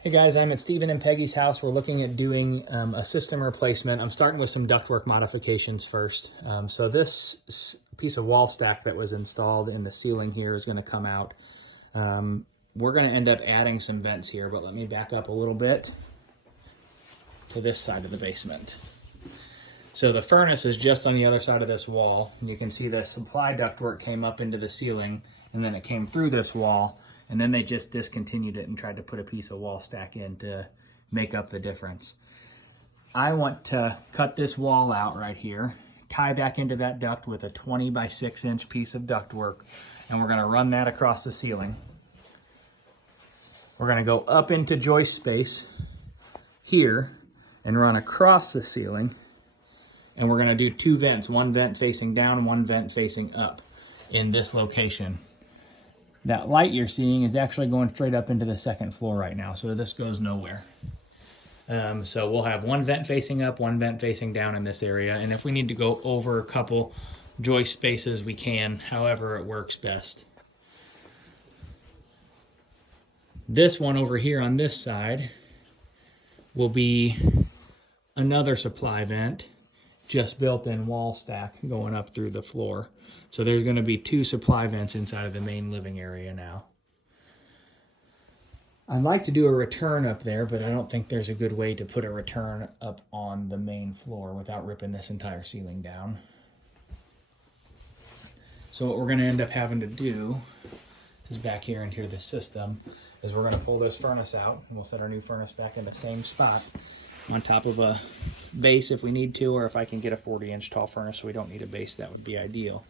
Hey guys, I'm at Stephen and Peggy's house. We're looking at doing a system replacement. I'm starting with some ductwork modifications first. So this piece of wall stack that was installed in the ceiling here is going to come out. We're going to end up adding some vents here, but let me back up a little bit to this side of the basement. So the furnace is just on the other side of this wall. And you can see the supply ductwork came up into the ceiling, and then it came through this wall. And then they just discontinued it and tried to put a piece of wall stack in to make up the difference. I want to cut this wall out right here, tie back into that duct with a 20 by 6 inch piece of ductwork, and we're going to run that across the ceiling. We're going to go up into joist space here and run across the ceiling, and we're going to do two vents, one vent facing down, one vent facing up in this location. That light you're seeing is actually going straight up into the second floor right now, so this goes nowhere. So we'll have one vent facing up, one vent facing down in this area, and if we need to go over a couple joist spaces, we can, however it works best. This one over here on this side will be another supply vent, just built-in wall stack going up through the floor. So there's going to be two supply vents inside of the main living area now. I'd like to do a return up there, but I don't think there's a good way to put a return up on the main floor without ripping this entire ceiling down. So what we're going to end up having to do is back here into the system is we're going to pull this furnace out, and we'll set our new furnace back in the same spot on top of a base if we need to, or if I can get a 40-inch tall furnace so we don't need a base, that would be ideal.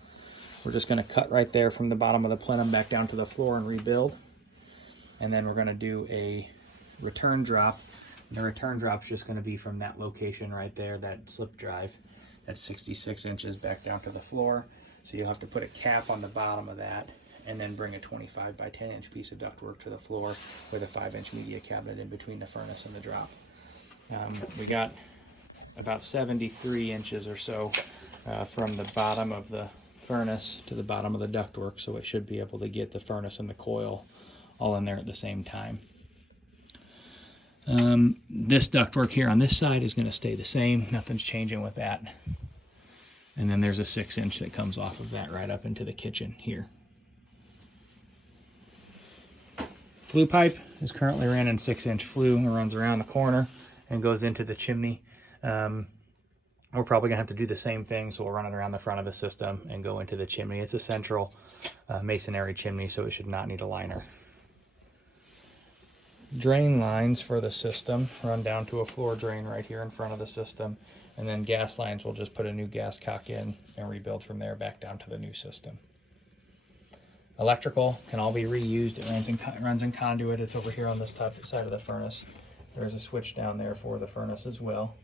We're just going to cut right there from the bottom of the plenum back down to the floor and rebuild. And then we're going to do a return drop. The return drop is just going to be from that location right there, that slip drive. That's 66 inches back down to the floor. So you'll have to put a cap on the bottom of that and then bring a 25 by 10 inch piece of ductwork to the floor with a 5-inch media cabinet in between the furnace and the drop. We got about 73 inches or so from the bottom of the furnace to the bottom of the ductwork, so it should be able to get the furnace and the coil all in there at the same time. This ductwork here on this side is going to stay the same. Nothing's changing with that. And then there's a 6-inch that comes off of that right up into the kitchen here. Flue pipe is currently ran in 6-inch flue and runs around the corner and goes into the chimney. We're probably gonna have to do the same thing, so we'll run it around the front of the system and go into the chimney. It's a central masonry chimney, so it should not need a liner. Drain lines for the system run down to a floor drain right here in front of the system, and then gas lines, we'll just put a new gas cock in and rebuild from there back down to the new system. Electrical can all be reused. It runs in conduit. It's over here on this top side of the furnace. There's a switch down there for the furnace as well.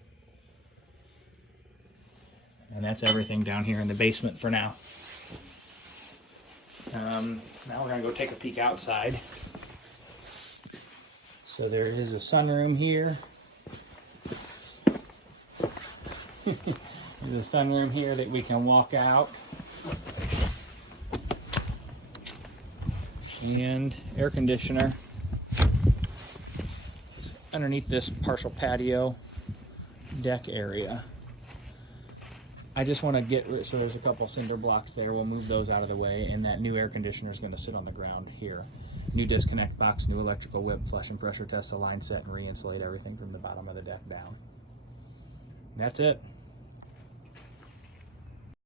And that's everything down here in the basement for now. Now we're going to go take a peek outside. So there is a sunroom here. There's a sunroom here that we can walk out. And air conditioner is underneath this partial patio deck area. I just want to get rid, so there's a couple cinder blocks there. We'll move those out of the way, and that new air conditioner is going to sit on the ground here. New disconnect box, new electrical whip, flush and pressure test, a line set, and re-insulate everything from the bottom of the deck down. That's it.